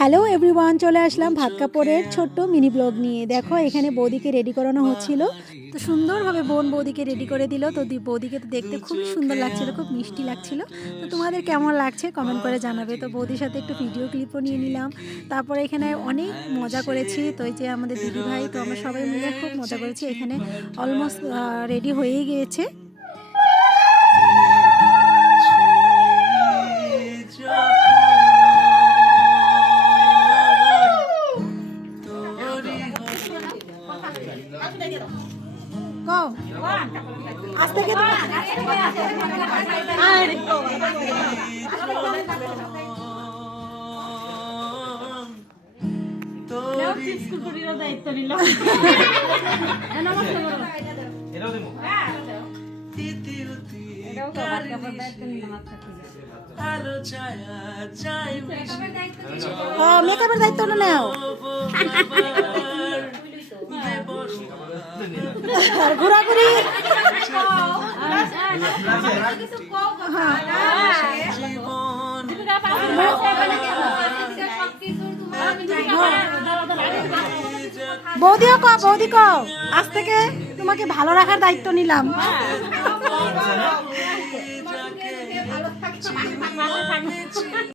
Hello everyone, চলে আসলাম ভাত কাপড়ের ছোট্ট মিনি ব্লগ নিয়ে। দেখো এখানে বৌদিকে রেডি করানো হচ্ছিল, তো সুন্দরভাবে বোন বৌদিকে রেডি করে দিল। তো বৌদিকে তো দেখতে খুবই সুন্দর লাগছিল, খুব মিষ্টি লাগছিল। তো তোমাদের কেমন লাগছে কমেন্ট করে জানাবে। তো বৌদির সাথে একটু ভিডিও ক্লিপও নিয়ে নিলাম। তারপরে এখানে অনেক মজা করেছি। তো এই যে আমাদের দিদি ভাই, তো আমরা সবাই মিলে খুব মজা করেছি। এখানে অলমোস্ট রেডি হয়েই গিয়েছে। আজ থেকে দায়িত্ব নিল। মেকআপের দায়িত্ব নাও, ঘোরাঘুরি বৌদিও বৌদি আজ থেকে তোমাকে ভালো রাখার দায়িত্ব নিলাম।